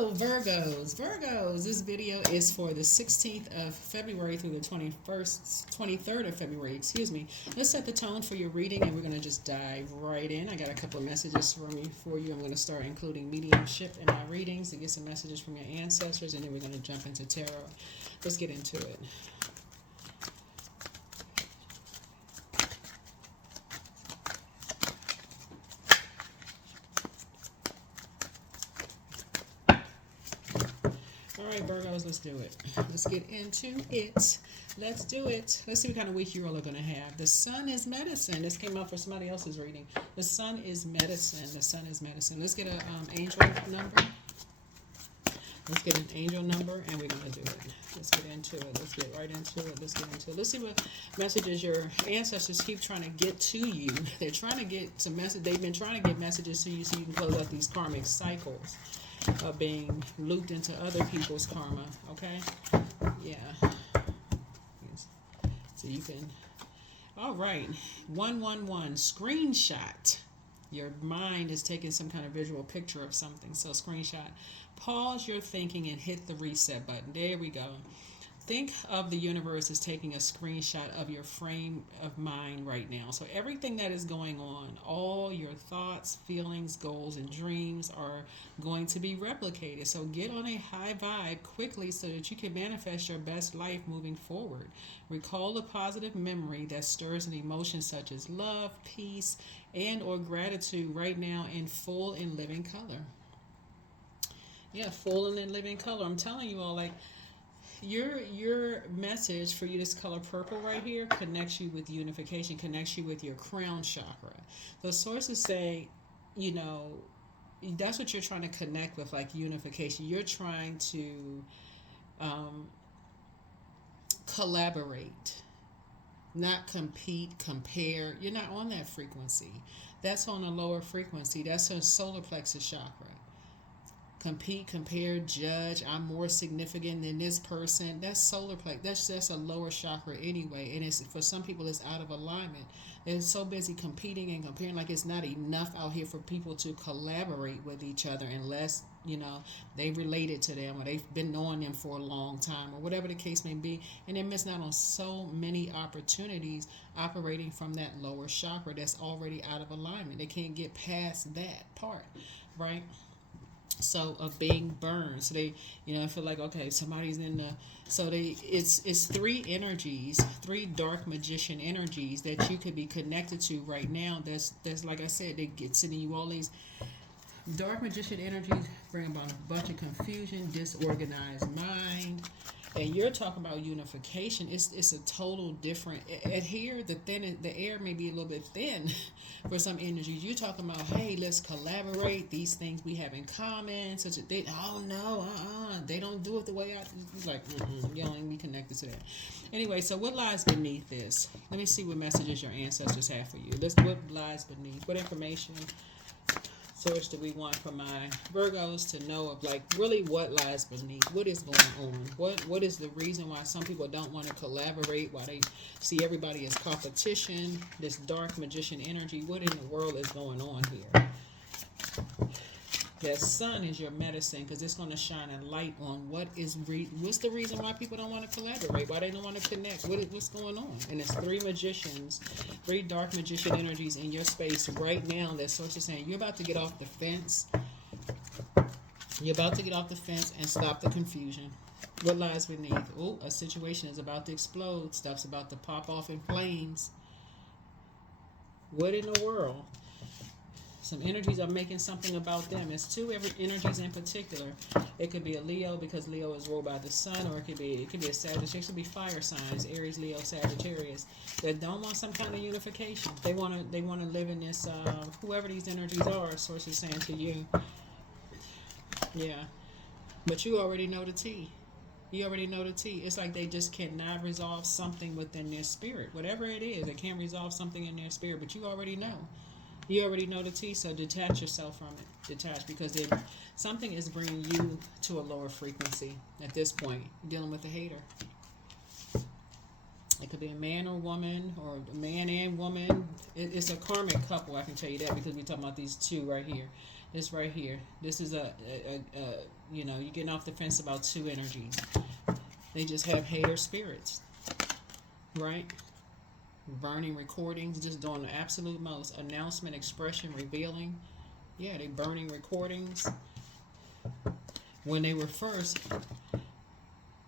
Hello, Virgos. Virgos, this video is for the 16th of February through the 23rd of February, excuse me. Let's set the tone for your reading, and we're going to just dive right in. I got a couple of messages for you. I'm going to start including mediumship in my readings to get some messages from your ancestors, and then we're going to jump into tarot. Let's get into it. All right, Virgos, let's do it. Let's get into it. Let's do it. Let's see what kind of week you all are going to have. The sun is medicine. This came out for somebody else's reading. The sun is medicine. The sun is medicine. Let's get an angel number. Let's get an angel number, and we're going to do it. Let's get into it. Let's get right into it. Let's get into it. Let's see what messages your ancestors keep trying to get to you. They're trying to get some message. They've been trying to get messages to you so you can close out these karmic cycles of being looped into other people's karma. Okay? Yeah. Yes. So you can. All right. 111. Screenshot. Your mind is taking some kind of visual picture of something. So screenshot. Pause your thinking and hit the reset button. There we go. Think of the universe as taking a screenshot of your frame of mind right now. So everything that is going on, all your thoughts, feelings, goals, and dreams are going to be replicated. So get on a high vibe quickly so that you can manifest your best life moving forward. Recall a positive memory that stirs an emotion such as love, peace, and or gratitude right now in full and living color. Yeah, full and in living color. I'm telling you all, like, your message for you, this color purple right here, connects you with unification, connects you with your crown chakra. The sources say, you know, that's what you're trying to connect with, like unification. You're trying to collaborate, not compete, compare. You're not on that frequency. That's on a lower frequency. That's a solar plexus chakra. Compete, compare, judge. I'm more significant than this person. That's solar plexus. That's a lower chakra anyway. And it's, for some people, it's out of alignment. They're so busy competing and comparing, like it's not enough out here for people to collaborate with each other unless, you know, they related to them or they've been knowing them for a long time or whatever the case may be. And they're missing out on so many opportunities operating from that lower chakra that's already out of alignment. They can't get past that part, right? So of being burned. So they, you know, feel like, okay, somebody's in the, so they, it's three energies, three dark magician energies that you could be connected to right now. That's like I said, they get sending you all these dark magician energies, bring about a bunch of confusion, disorganized mind. And you're talking about unification. It's a total different. Here, the air may be a little bit thin for some energies. You're talking about, hey, let's collaborate. These things we have in common. Such a thing. Oh no, they don't do it the way I. It's like, you don't even be connected to that. Anyway, so what lies beneath this? Let me see what messages your ancestors have for you. What lies beneath? What information? Source do we want for my Virgos to know of, like, really what lies beneath, what is going on, what is the reason why some people don't want to collaborate, why they see everybody as competition, this dark magician energy. What in the world is going on here? That sun is your medicine because it's going to shine a light on what's the reason why people don't want to collaborate, why they don't want to connect, what's going on. And it's three magicians, three dark magician energies in your space right now. That source is saying you're about to get off the fence. You're about to get off the fence and stop the confusion. What lies beneath? Oh, a situation is about to explode. Stuff's about to pop off in flames. What in the world? Some energies are making something about them. It's two energies in particular. It could be a Leo because Leo is ruled by the sun, or it could be a Sagittarius. It could be fire signs, Aries, Leo, Sagittarius, that don't want some kind of unification. They want to live in this. Whoever these energies are, source is saying to you, yeah. But you already know the tea. You already know the tea. It's like they just cannot resolve something within their spirit. Whatever it is, they can't resolve something in their spirit. But you already know. You already know the tea, so detach yourself from it. Detach, because something is bringing you to a lower frequency at this point. You're dealing with a hater. It could be a man or woman, or a man and woman. It's a karmic couple, I can tell you that, because we're talking about these two right here. It's right here. This is a you know, you're getting off the fence about two energies. They just have hater spirits, right? Burning recordings, just doing the absolute most. Announcement, expression, revealing. Yeah, they burning recordings. When they were first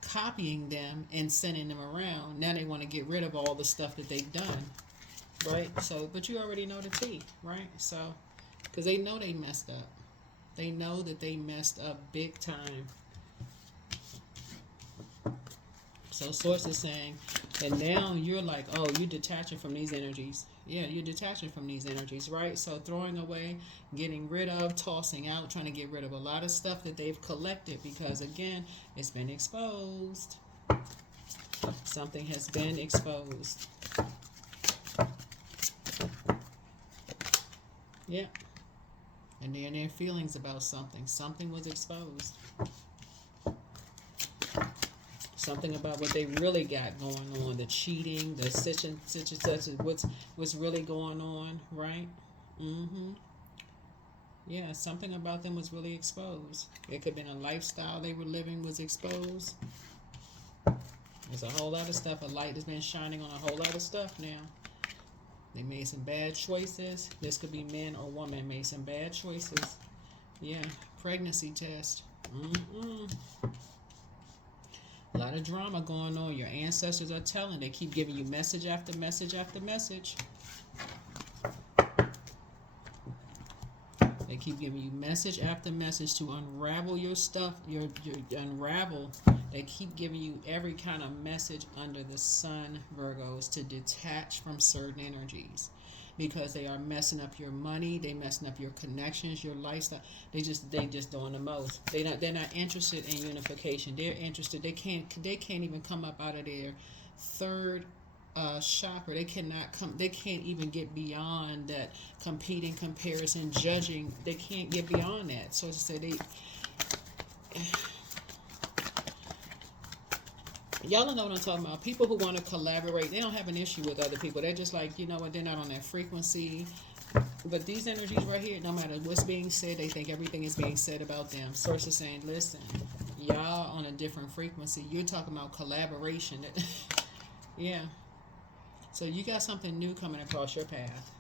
copying them and sending them around, now they want to get rid of all the stuff that they've done, right? So, but you already know the tea, right? So, because they know they messed up. They know that they messed up big time. So Source is saying, and now you're like, oh, you're detaching from these energies. Yeah, you're detaching from these energies, right? So throwing away, getting rid of, tossing out, trying to get rid of a lot of stuff that they've collected because, again, it's been exposed. Something has been exposed. Yeah. And then their feelings about something. Something was exposed. Something about what they really got going on, the cheating, the such and such, what's really going on, right? Yeah, something about them was really exposed. It could have been a lifestyle they were living was exposed. There's a whole lot of stuff. A light has been shining on a whole lot of stuff now. They made some bad choices. This could be man or woman made some bad choices. Yeah, pregnancy test. A lot of drama going on. Your ancestors are telling. They keep giving you message after message after message. They keep giving you message after message to unravel your stuff. Your unravel. They keep giving you every kind of message under the sun, Virgos, to detach from certain energies. Because they are messing up your money, they messing up your connections, your lifestyle. They just doing the most. They're not interested in unification. They're interested. They can't even come up out of their third chakra. They cannot come. They can't even get beyond that competing, comparison, judging. They can't get beyond that. So to say, y'all know what I'm talking about. People who want to collaborate, they don't have an issue with other people. They're just like, you know what, they're not on that frequency. But these energies right here, no matter what's being said, they think everything is being said about them. Source is saying, listen, y'all on a different frequency. You're talking about collaboration. Yeah. So you got something new coming across your path.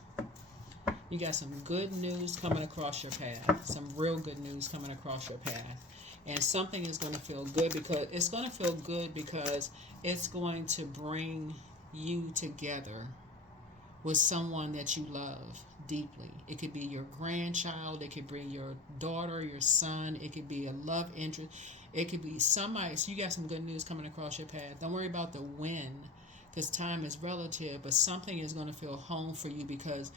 You got some good news coming across your path. Some real good news coming across your path. And something is going to feel good because it's going to feel good because it's going to bring you together with someone that you love deeply. It could be your grandchild. It could be your daughter, your son. It could be a love interest. It could be somebody. So you got some good news coming across your path. Don't worry about the when because time is relative, but something is going to feel home for you because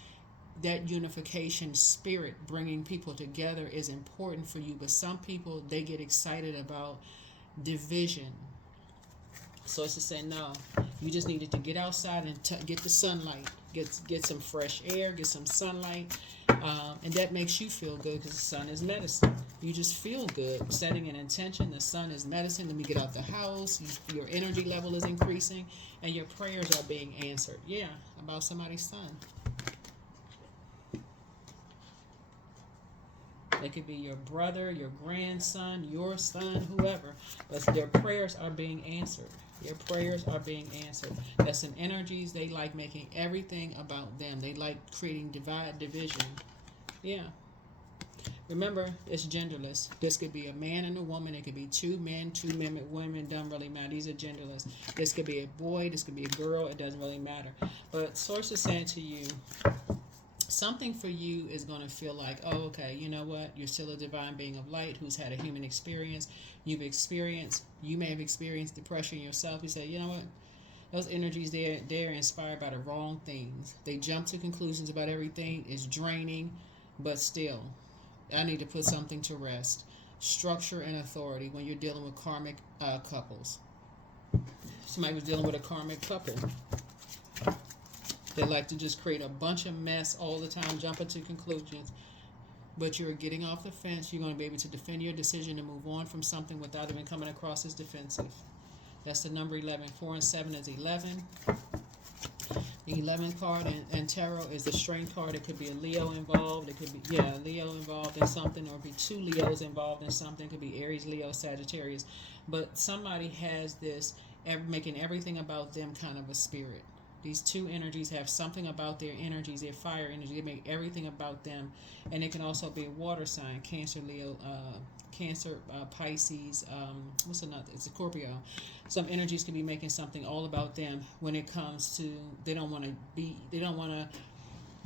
that unification spirit, bringing people together, is important for you. But some people, they get excited about division. So it's to say, no, you just needed to get outside and get the sunlight, get some fresh air, get some sunlight, and that makes you feel good because the sun is medicine. You just feel good. Setting an intention, the sun is medicine. Let me get out the house. Your energy level is increasing, and your prayers are being answered. Yeah, about somebody's son. It could be your brother, your grandson, your son, whoever. But their prayers are being answered. Your prayers are being answered. That's some energies. They like making everything about them. They like creating division. Yeah. Remember, it's genderless. This could be a man and a woman. It could be two men, two women. Doesn't really matter. These are genderless. This could be a boy. This could be a girl. It doesn't really matter. But Source is saying to you, something for you is going to feel like, oh, okay, you know what? You're still a divine being of light who's had a human experience. You may have experienced depression yourself. You say, you know what? Those energies, they're inspired by the wrong things. They jump to conclusions about everything. It's draining, but still, I need to put something to rest. Structure and authority when you're dealing with karmic couples. Somebody was dealing with a karmic couple. They like to just create a bunch of mess all the time, jumping to conclusions. But you're getting off the fence. You're going to be able to defend your decision and move on from something without even coming across as defensive. That's the number 11. 4 and 7 is 11. The 11th card in tarot is the strength card. It could be a Leo involved. It could be, yeah, a Leo involved in something, or it could be two Leos involved in something. It could be Aries, Leo, Sagittarius. But somebody has this, making everything about them kind of a spirit. These two energies have something about their energies, their fire energy. They make everything about them. And it can also be a water sign, Cancer, Leo, Cancer, Pisces, what's another? It's a Scorpio. Some energies can be making something all about them when it comes to, they're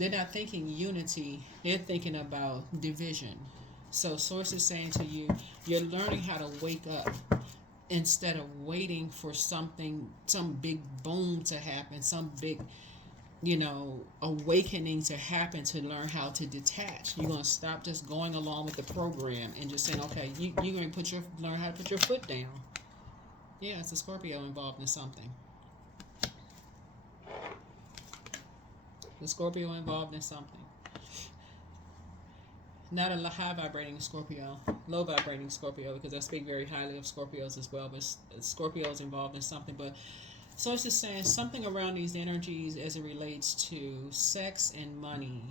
not thinking unity, they're thinking about division. So source is saying to you, you're learning how to wake up instead of waiting for something, some big boom to happen, some big, awakening to happen, to learn how to detach. You're going to stop just going along with the program and just saying, okay, you're going to learn how to put your foot down. Yeah, it's a Scorpio involved in something. The Scorpio involved in something. Not a high vibrating Scorpio, low vibrating Scorpio, because I speak very highly of Scorpios as well, but Scorpios involved in something. But so it's just saying something around these energies as it relates to sex and money,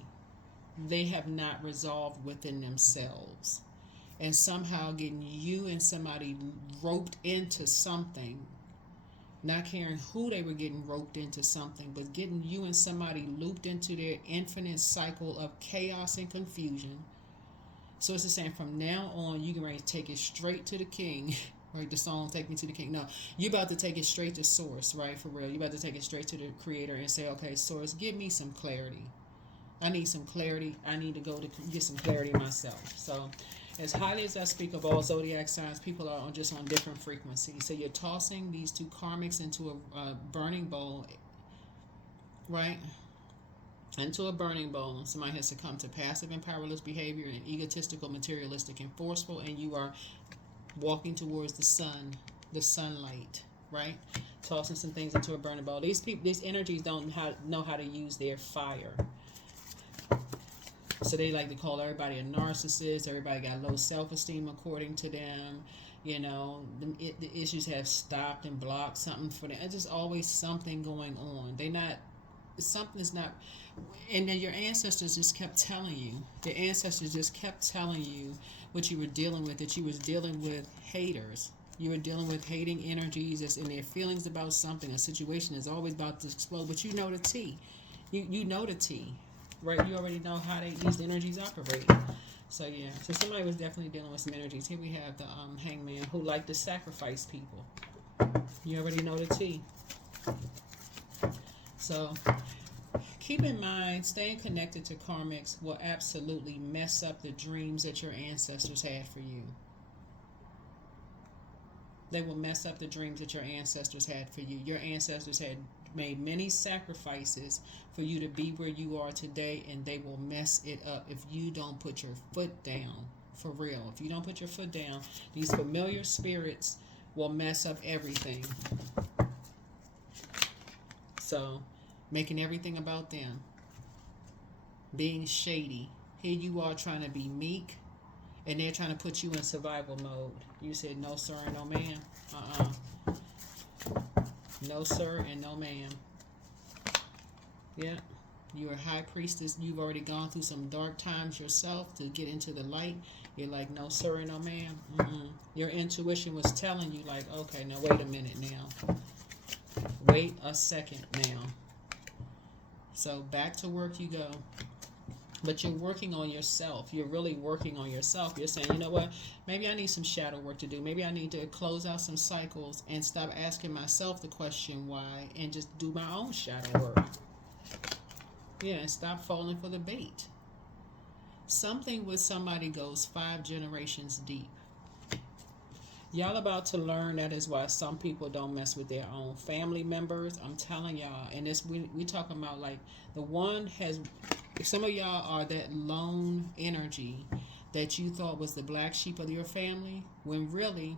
they have not resolved within themselves. And somehow getting you and somebody roped into something, not caring who they were getting roped into something, but getting you and somebody looped into their infinite cycle of chaos and confusion. So it's just saying from now on, you can ready to take it straight to the king. Right, the song "Take Me to the King." No, you're about to take it straight to Source, right? For real, you're about to take it straight to the Creator and say, "Okay, Source, give me some clarity. I need some clarity. I need to go to get some clarity myself." So, as highly as I speak of all zodiac signs, people are just on different frequencies. So you're tossing these two karmics into a burning bowl, right? Into a burning bowl. Somebody has succumbed to passive and powerless behavior and egotistical, materialistic, and forceful, and you are walking towards the sun, the sunlight, right? Tossing some things into a burning bowl. These people, these energies don't know how to use their fire. So they like to call everybody a narcissist. Everybody got low self-esteem according to them. The issues have stopped and blocked something for them. It's just always something going on. Something is not, and then your ancestors just kept telling you. The ancestors just kept telling you what you were dealing with, that you was dealing with haters. You were dealing with hating energies that's in their feelings about something. A situation is always about to explode, but you know the tea. You know the tea, right? You already know how these energies operate. So yeah, so somebody was definitely dealing with some energies. Here we have the hangman who liked to sacrifice people. You already know the tea. So keep in mind, staying connected to karmics will absolutely mess up the dreams that your ancestors had for you. They will mess up the dreams that your ancestors had for you. Your ancestors had made many sacrifices for you to be where you are today, and they will mess it up if you don't put your foot down. For real. If you don't put your foot down, these familiar spirits will mess up everything. So, making everything about them. Being shady. Here you are trying to be meek, and they're trying to put you in survival mode. You said no sir and no ma'am. No sir and no ma'am. Yeah. You're a high priestess. You've already gone through some dark times yourself to get into the light. You're like, no sir and no ma'am. Your intuition was telling you like, okay, now wait a minute now. Wait a second now. So back to work you go. But you're working on yourself. You're really working on yourself. You're saying, you know what? Maybe I need some shadow work to do. Maybe I need to close out some cycles and stop asking myself the question why and just do my own shadow work. Yeah, and stop falling for the bait. Something with somebody goes 5 generations deep. Y'all about to learn that is why some people don't mess with their own family members. I'm telling y'all. And this we talking about like the one has, some of y'all are that lone energy that you thought was the black sheep of your family, when really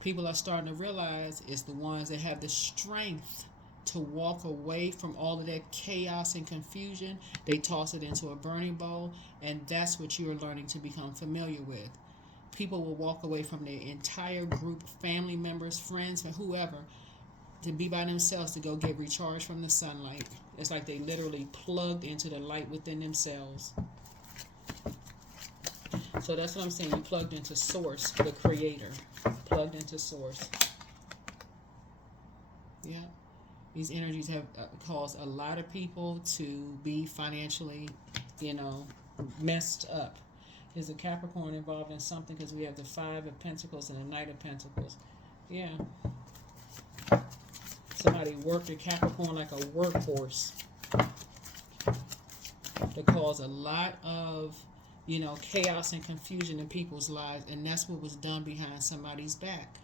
people are starting to realize it's the ones that have the strength to walk away from all of that chaos and confusion. They toss it into a burning bowl, and that's what you're learning to become familiar with. People will walk away from their entire group, family members, friends, or whoever, to be by themselves, to go get recharged from the sunlight. It's like they literally plugged into the light within themselves. So that's what I'm saying. You plugged into source, the creator. Plugged into source. Yeah. These energies have caused a lot of people to be financially, messed up. Is a Capricorn involved in something? Because we have the Five of Pentacles and the Knight of Pentacles. Yeah. Somebody worked a Capricorn like a workhorse to cause a lot of, chaos and confusion in people's lives. And that's what was done behind somebody's back.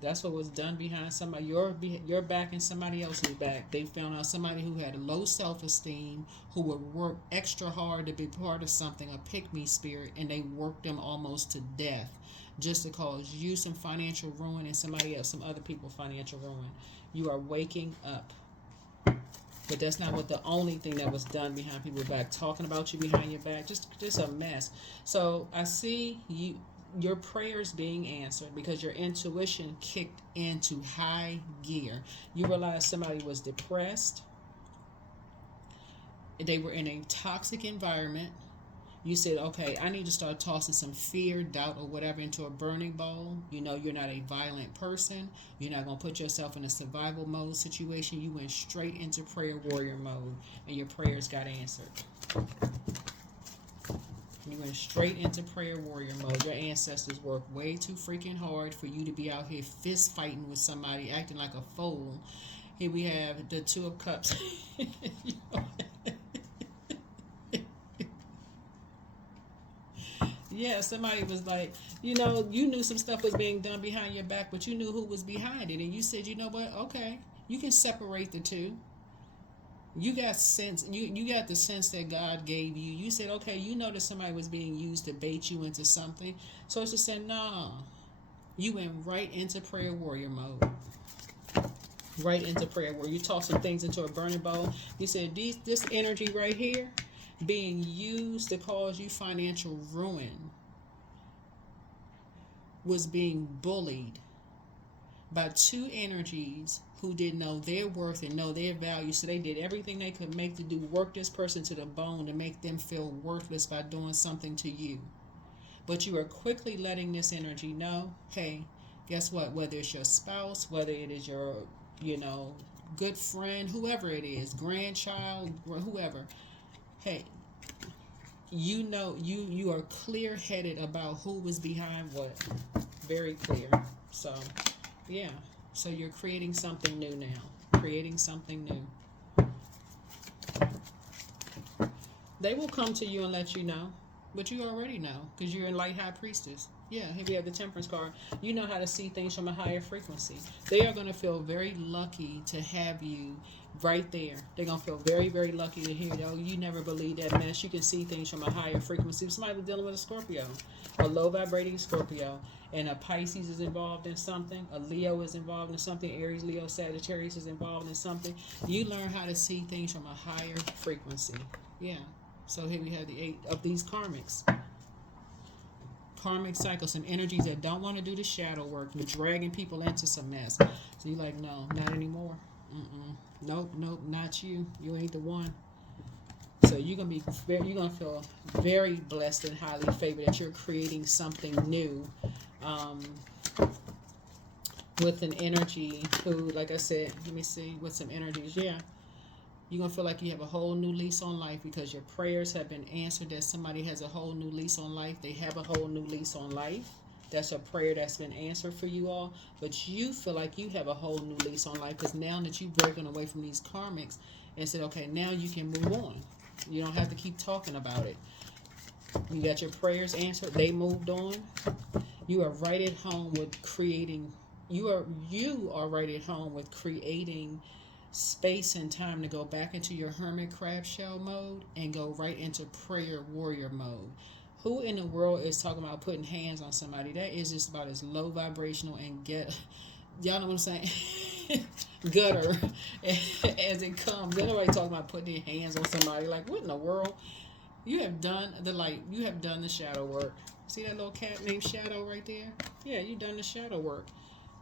That's what was done behind somebody, your back and somebody else's back. They found out somebody who had low self-esteem, who would work extra hard to be part of something, a pick-me spirit, and they worked them almost to death just to cause you some financial ruin and somebody else, some other people, financial ruin. You are waking up. But that's not what the only thing that was done behind people's back. Talking about you behind your back, just a mess. So I see your prayers being answered because your intuition kicked into high gear. You realized somebody was depressed. They were in a toxic environment. You said, okay, I need to start tossing some fear, doubt, or whatever into a burning bowl. You're not a violent person. You're not going to put yourself in a survival mode situation. You went straight into prayer warrior mode, and your prayers got answered. You went straight into prayer warrior mode. Your ancestors worked way too freaking hard for you to be out here fist fighting with somebody, acting like a fool. Here we have the Two of Cups. Yeah, somebody was like, you knew some stuff was being done behind your back, but you knew who was behind it. And you said, you know what? Okay, you can separate the two. You got sense. You got the sense that God gave you. You said, okay, that somebody was being used to bait you into something. So it's just said, nah. You went right into prayer warrior mode. Right into prayer warrior. You tossed some things into a burning bowl. You said, this energy right here being used to cause you financial ruin was being bullied by two energies who didn't know their worth and know their value. So they did everything they could make to work this person to the bone to make them feel worthless by doing something to you. But you are quickly letting this energy know, hey, guess what? Whether it's your spouse, whether it is your, good friend, whoever it is, grandchild, whoever, hey, you are clear-headed about who was behind what. Very clear. So, yeah. So you're creating something new now. Creating something new. They will come to you and let you know. But you already know because you're in Light High Priestess. Yeah, here we have the Temperance card. You know how to see things from a higher frequency. They are going to feel very lucky to have you right there. They're going to feel very, very lucky to hear, you never believed that mess. You can see things from a higher frequency. Somebody was dealing with a Scorpio, a low vibrating Scorpio, and a Pisces is involved in something. A Leo is involved in something. Aries, Leo, Sagittarius is involved in something. You learn how to see things from a higher frequency. Yeah. So here we have the 8 of these karmics. Karmic cycles, some energies that don't want to do the shadow work. You're dragging people into some mess. So you're like, no, not anymore. Nope, not you. You ain't the one. So you're gonna feel very blessed and highly favored that you're creating something new. With an energy who, like I said, let me see, with some energies, yeah. You're going to feel like you have a whole new lease on life because your prayers have been answered, that somebody has a whole new lease on life. They have a whole new lease on life. That's a prayer that's been answered for you all. But you feel like you have a whole new lease on life because now that you've broken away from these karmics and said, okay, now you can move on. You don't have to keep talking about it. You got your prayers answered. They moved on. You are right at home with creating. You are right at home with creating space and time to go back into your hermit crab shell mode and go right into prayer warrior mode. Who in the world is talking about putting hands on somebody? That is just about as low vibrational and y'all know what I'm saying? Gutter as it comes. Ain't nobody talking about putting their hands on somebody. Like, what in the world? You have done the light. You have done the shadow work. See that little cat named Shadow right there? Yeah, you've done the shadow work.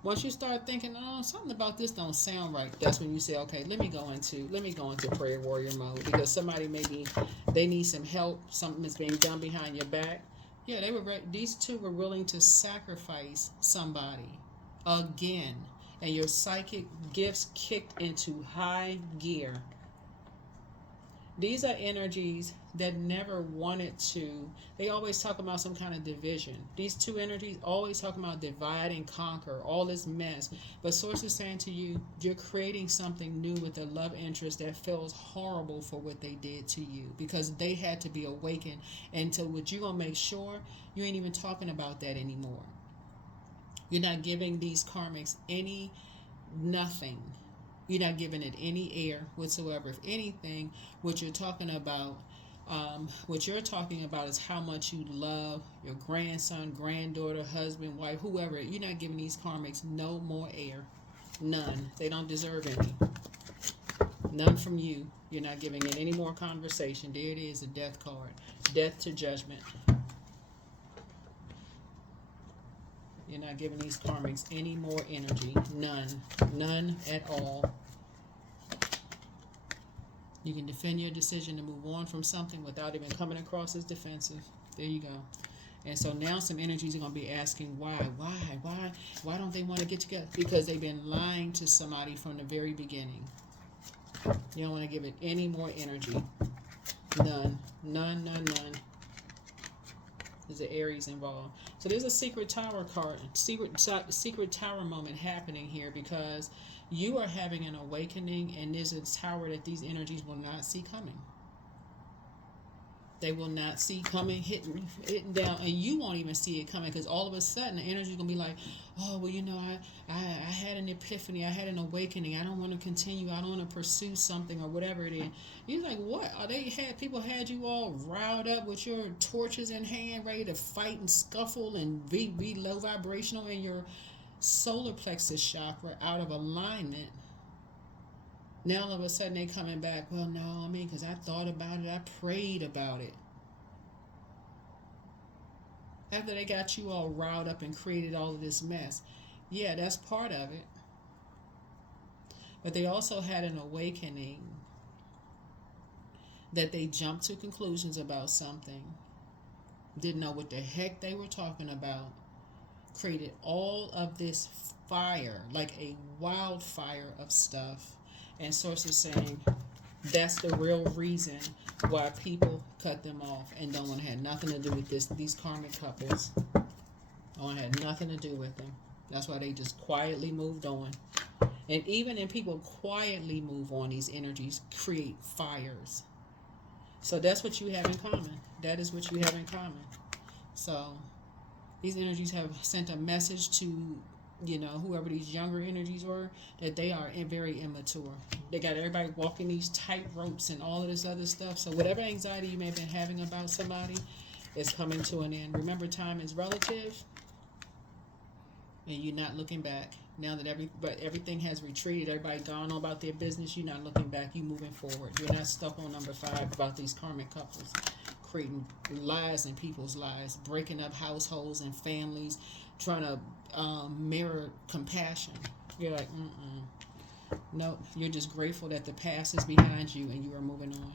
Once you start thinking, oh, something about this don't sound right, that's when you say, okay, let me go into prayer warrior mode, because somebody maybe they need some help. Something is being done behind your back. Yeah, these two were willing to sacrifice somebody again, and your psychic gifts kicked into high gear. These are energies that never wanted to. They always talk about some kind of division. These two energies always talk about divide and conquer, all this mess. But Source is saying to you, you're creating something new with a love interest that feels horrible for what they did to you, because they had to be awakened. And so what you're going to make sure, you ain't even talking about that anymore. You're not giving these karmics nothing. You're not giving it any air whatsoever. If anything, what you're talking about is how much you love your grandson, granddaughter, husband, wife, whoever. You're not giving these karmics no more air. None. They don't deserve any. None from you. You're not giving it any more conversation. There it is, a death card. Death to judgment. You're not giving these karmics any more energy. None. None at all. You can defend your decision to move on from something without even coming across as defensive. There you go. And so now some energies are going to be asking why don't they want to get together? Because they've been lying to somebody from the very beginning. You don't want to give it any more energy. None. There's an Aries involved. So there's a secret tower card, secret tower moment happening here, because you are having an awakening, and there's a tower that these energies will not see coming. They will not see coming, hitting down, and you won't even see it coming, because all of a sudden the energy is going to be like, oh, well, I had an epiphany, I had an awakening, I don't want to continue, I don't want to pursue something or whatever it is. You're like, what? People had you all riled up with your torches in hand, ready to fight and scuffle and be low vibrational, in your solar plexus chakra out of alignment. Now all of a sudden they coming back, well, no, because I thought about it, I prayed about it. After they got you all riled up and created all of this mess. Yeah, that's part of it. But they also had an awakening that they jumped to conclusions about something, didn't know what the heck they were talking about, created all of this fire, like a wildfire of stuff. And Source is saying that's the real reason why people cut them off and don't want to have nothing to do with these karmic couples. Don't want to have nothing to do with them. That's why they just quietly moved on. And even if people quietly move on, these energies create fires. So that's what you have in common. That is what you have in common. So these energies have sent a message to whoever these younger energies were, that they are very immature. They got everybody walking these tight ropes and all of this other stuff. So whatever anxiety you may have been having about somebody is coming to an end. Remember, time is relative, and you're not looking back. Now that everything has retreated, everybody gone on about their business, you're not looking back, you're moving forward. You're not stuck on number 5 about these karmic couples creating lies in people's lives, breaking up households and families, trying to mirror compassion. You're like, nope. You're just grateful that the past is behind you and you are moving on.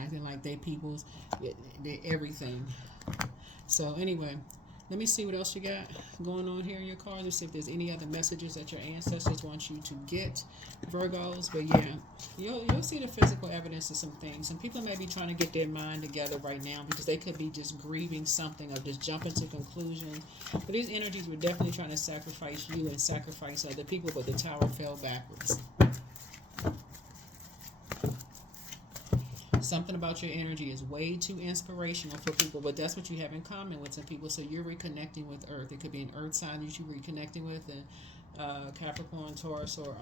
Acting like they're everything. So anyway, let me see what else you got going on here in your cards. Let's see if there's any other messages that your ancestors want you to get, Virgos. But yeah, you'll see the physical evidence of some things. Some people may be trying to get their mind together right now, because they could be just grieving something or just jumping to conclusions. But these energies were definitely trying to sacrifice you and sacrifice other people, but the tower fell backwards. Something about your energy is way too inspirational for people, but that's what you have in common with some people. So you're reconnecting with Earth. It could be an Earth sign that you're reconnecting with, and Capricorn, Taurus, or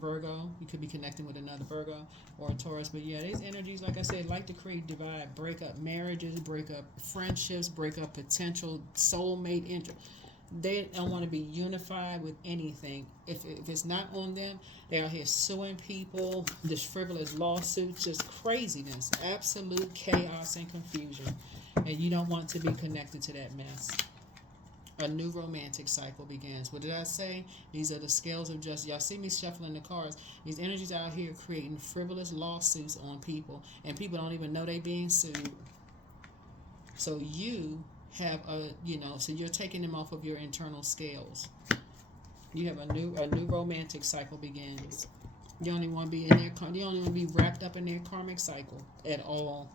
Virgo. You could be connecting with another Virgo or Taurus. But yeah, these energies, like I said, like to create divide, break up marriages, break up friendships, break up potential soulmate interest. They don't want to be unified with anything. If it's not on them, they're out here suing people, just frivolous lawsuits, just craziness, absolute chaos and confusion. And you don't want to be connected to that mess. A new romantic cycle begins. What did I say? These are the scales of justice. Y'all see me shuffling the cards. These energies out here creating frivolous lawsuits on people, and people don't even know they being sued. So you have so you're taking them off of your internal scales. You have a new romantic cycle begins. You don't even want to be in their, you don't even want to be wrapped up in their karmic cycle at all.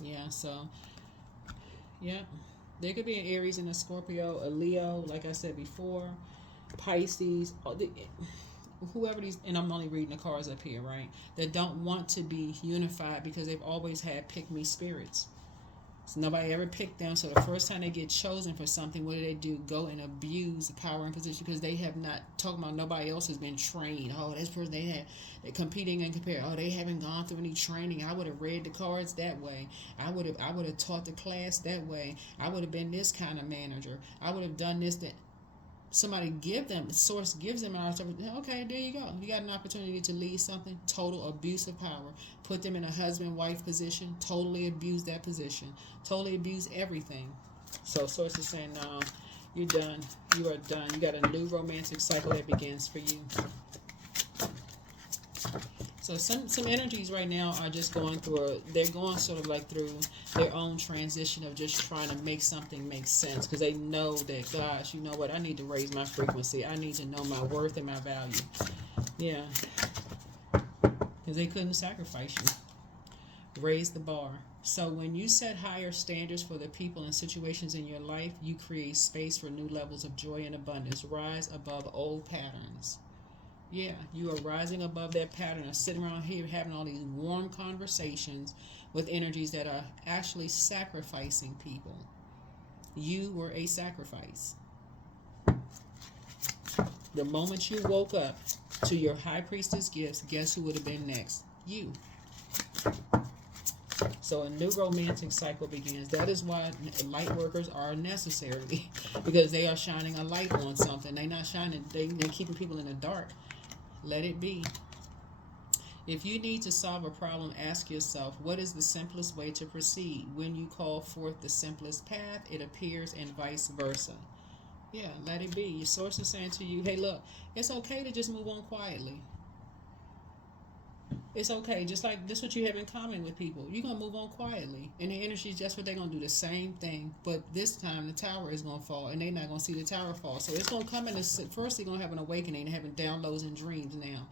Yeah, so yeah. There could be an Aries and a Scorpio, a Leo, like I said before, Pisces, whoever these, and I'm only reading the cards up here, right? That don't want to be unified because they've always had pick-me spirits. So nobody ever picked them. So the first time they get chosen for something, what do? Go and abuse the power and position because they have not, talking about nobody else has been trained. Oh, this person they're competing and compare. Oh, they haven't gone through any training. I would have read the cards that way. I would have taught the class that way. I would have been this kind of manager. I would have done this, that. Somebody give them, the source gives them an opportunity. Okay, there you go. You got an opportunity to lead something. Total abuse of power. Put them in a husband-wife position. Totally abuse that position. Totally abuse everything. So source is saying, no, you're done. You are done. You got a new romantic cycle that begins for you. So some energies right now are just going through they're going sort of like through their own transition of just trying to make something make sense because they know that, gosh, you know what, I need to raise my frequency. I need to know my worth and my value. Yeah. Because they couldn't sacrifice you. Raise the bar. So when you set higher standards for the people and situations in your life, you create space for new levels of joy and abundance. Rise above old patterns. Yeah, you are rising above that pattern of sitting around here having all these warm conversations with energies that are actually sacrificing people. You were a sacrifice. The moment you woke up to your high priestess gifts, guess who would have been next? You. So a new romantic cycle begins. That is why light workers are necessary because they are shining a light on something. They're not shining, they're keeping people in the dark. Let it be. If you need to solve a problem, ask yourself, what is the simplest way to proceed? When you call forth the simplest path, it appears, and vice versa. Yeah, let it be. Your source is saying to you, hey, look, it's okay to just move on quietly. It's okay. Just like this what you have in common with people. You're going to move on quietly. And the energy is just what they're going to do. The same thing. But this time the tower is going to fall. And they're not going to see the tower fall. So it's going to come in. First they're going to have an awakening. Having downloads and dreams now.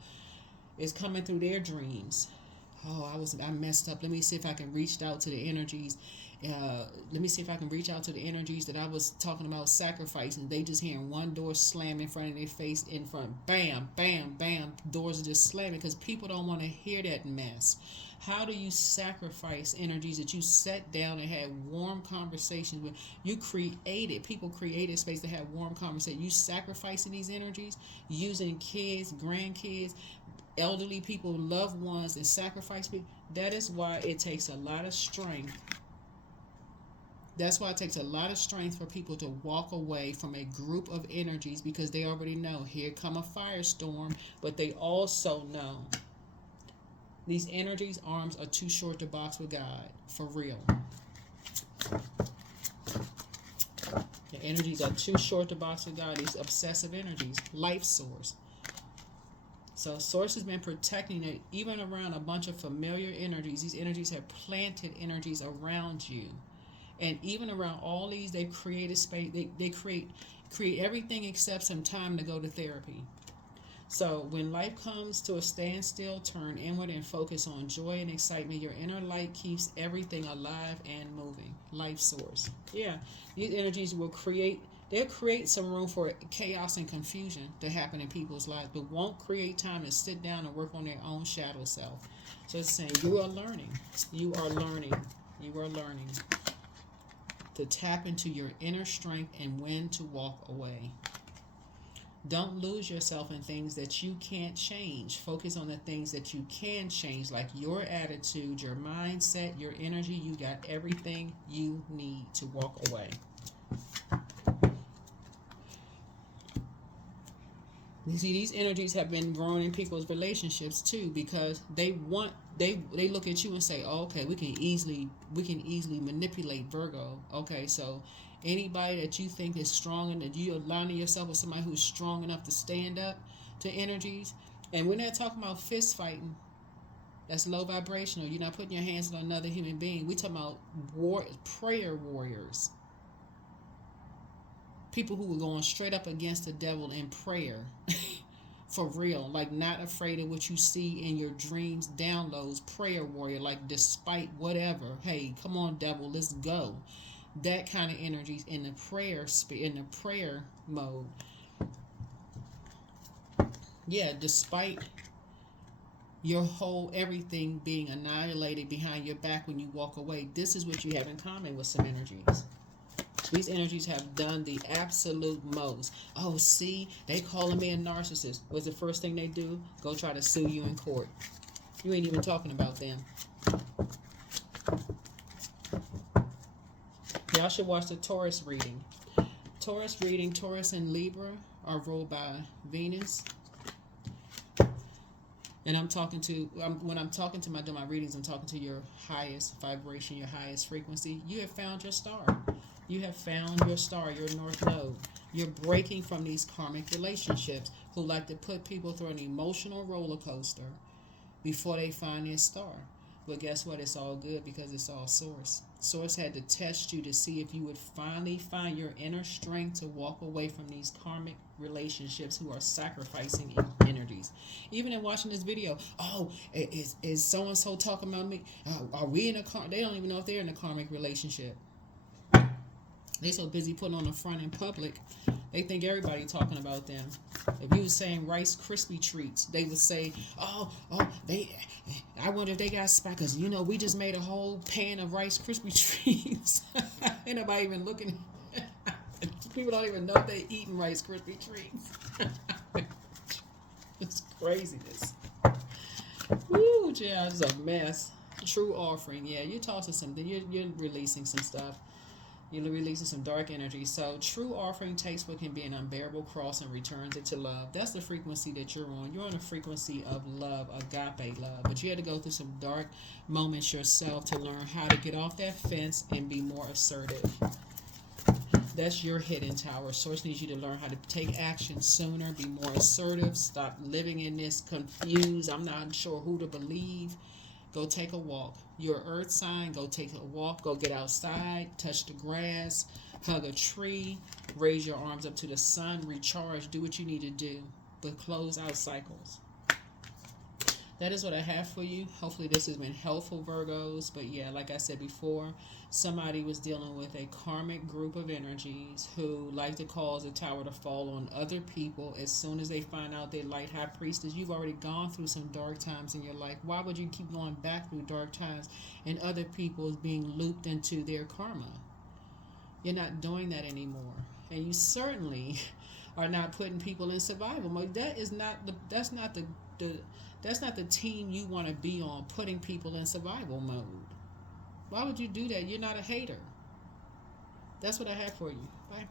It's coming through their dreams. Oh, I messed up. Let me see if I can reach out to the energies. Let me see if I can reach out to the energies that I was talking about sacrificing. They just hearing one door slam in front of their face, in front. Bam, bam, bam. Doors are just slamming because people don't want to hear that mess. How do you sacrifice energies that you sat down and had warm conversations with? People created space to have warm conversations. You sacrificing these energies, using kids, grandkids, elderly people, loved ones, and sacrifice people. That is why it takes a lot of strength. That's why it takes a lot of strength for people to walk away from a group of energies because they already know here come a firestorm, but they also know these energies' arms are too short to box with God. For real. The energies are too short to box with God. These obsessive energies. Life source. So source has been protecting it even around a bunch of familiar energies. These energies have planted energies around you. And even around all these, they've created space. They create everything except some time to go to therapy. So when life comes to a standstill, turn inward and focus on joy and excitement. Your inner light keeps everything alive and moving. Life source. Yeah, these energies will they'll create some room for chaos and confusion to happen in people's lives, but won't create time to sit down and work on their own shadow self. So it's saying you are learning. You are learning. You are learning to tap into your inner strength and when to walk away. Don't lose yourself in things that you can't change. Focus on the things that you can change, like your attitude, your mindset, your energy. You got everything you need to walk away. You see, these energies have been growing in people's relationships too, because they look at you and say, oh, okay, we can easily manipulate Virgo. Okay, so anybody that you think is strong and that you're aligning yourself with somebody who's strong enough to stand up to energies, and we're not talking about fist fighting. That's low vibrational. You're not putting your hands on another human being. We talking about prayer warriors, people who were going straight up against the devil in prayer. For real, like not afraid of what you see in your dreams, downloads, prayer warrior, like despite whatever, hey, come on devil, let's go. That kind of energy in the prayer mode. Yeah, despite your whole everything being annihilated behind your back when you walk away, this is what you have in common with some energies. These energies have done the absolute most. Oh, see, they calling me a narcissist. What's the first thing they do? Go try to sue you in court. You ain't even talking about them. Y'all should watch the Taurus reading. Taurus and Libra are ruled by Venus. And when I'm talking to doing my readings, I'm talking to your highest vibration, your highest frequency. You have found your star. You have found your star, your north node. You're breaking from these karmic relationships who like to put people through an emotional roller coaster before they find their star. But guess what? It's all good because it's all source. Source had to test you to see if you would finally find your inner strength to walk away from these karmic relationships who are sacrificing energies. Even in watching this video, oh, is so-and-so talking about me? Are we in a they don't even know if they're in a karmic relationship. They so busy putting on the front in public, they think everybody talking about them. If you was saying Rice Krispie treats, they would say, I wonder if they got spot, because we just made a whole pan of Rice Krispie treats. Ain't nobody even looking. People don't even know if they eating Rice Krispie treats. It's craziness. Woo, yeah, it's a mess. True offering, yeah, you're tossing something. You're releasing some stuff. You're releasing some dark energy. So true offering takes what can be an unbearable cross and returns it to love. That's the frequency that you're on. You're on a frequency of love, agape love. But you had to go through some dark moments yourself to learn how to get off that fence and be more assertive. That's your hidden tower. Source needs you to learn how to take action sooner, be more assertive, stop living in this confused, I'm not sure who to believe. Go take a walk. You're an earth sign. Go take a walk. Go get outside. Touch the grass. Hug a tree. Raise your arms up to the sun. Recharge. Do what you need to do. But close out cycles. That is what I have for you. Hopefully this has been helpful, Virgos. But yeah, like I said before, somebody was dealing with a karmic group of energies who like to cause a tower to fall on other people as soon as they find out they're light high priestess. You've already gone through some dark times in your life. Why would you keep going back through dark times and other people is being looped into their karma? You're not doing that anymore. And you certainly are not putting people in survival mode. That's not the team you want to be on, putting people in survival mode. Why would you do that? You're not a hater. That's what I have for you. Bye.